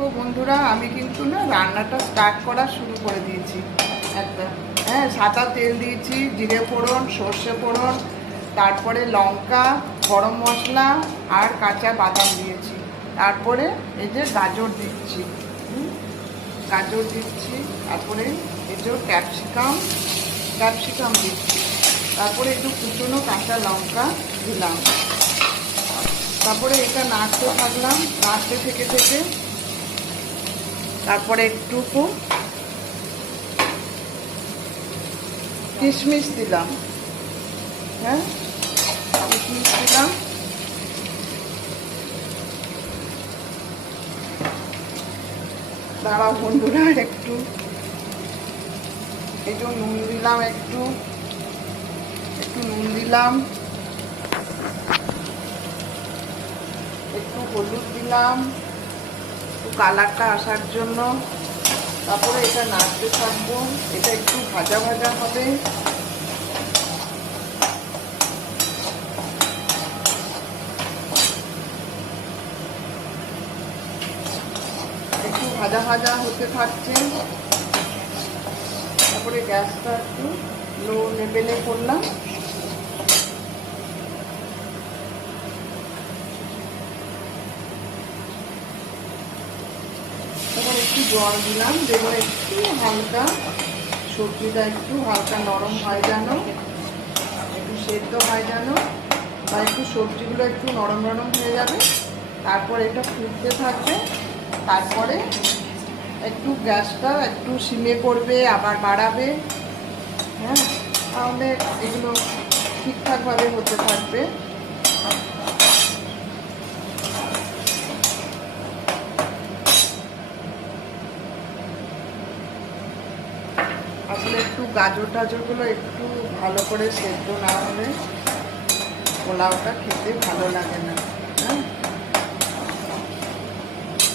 তো বন্ধুরা আমি কিন্তু না রান্নাটা স্টার্ট করা শুরু করে দিয়েছি। একটা সাদা তেল দিয়েছি, জিরে ফোড়ন, সর্ষে ফোড়ন, তারপরে লঙ্কা, গরম মশলা আর কাঁচা বাদাম দিয়েছি। তারপরে এই যে গাজর দিচ্ছি, তারপরে এই যে ক্যাপসিকাম দিচ্ছি। তারপরে একটু কুচনো কাঁচা লঙ্কা দিলাম। তারপরে এটা নাড়তে থেকে তারপরে একটুকু কিশমিশ দিলাম। কিশমিশ দিলাম। দাঁড়াও বন্ধুরা, একটু এই যে নুন দিলাম, একটু নুন দিলাম, একটু হলুদ দিলাম একটু কালারটা আসার জন্য। তারপরে এটা নাড়তে থাকবো। এটা একটু ভাজা হবে। একটু ভাজা হতে থাকছে। তারপরে গ্যাসটা একটু লো লেভেলে করলাম। তারপর একটু জল দিলাম, দেখুন একটু হালকা সবজিটা একটু হালকা নরম হয় যেন, একটু সেদ্ধ হয় যেন, বা একটু সবজিগুলো একটু নরম হয়ে যাবে। তারপর এটা ফুটতে থাকবে। তারপরে একটু গ্যাসটা একটু সিমে করবে, আবার বাড়াবে। তাহলে এগুলো ঠিকঠাকভাবে হতে থাকবে। আসলে একটু গাজরগুলো একটু ভালো করে সেদ্ধ না হলে পোলাওটা খেতে ভালো লাগে না।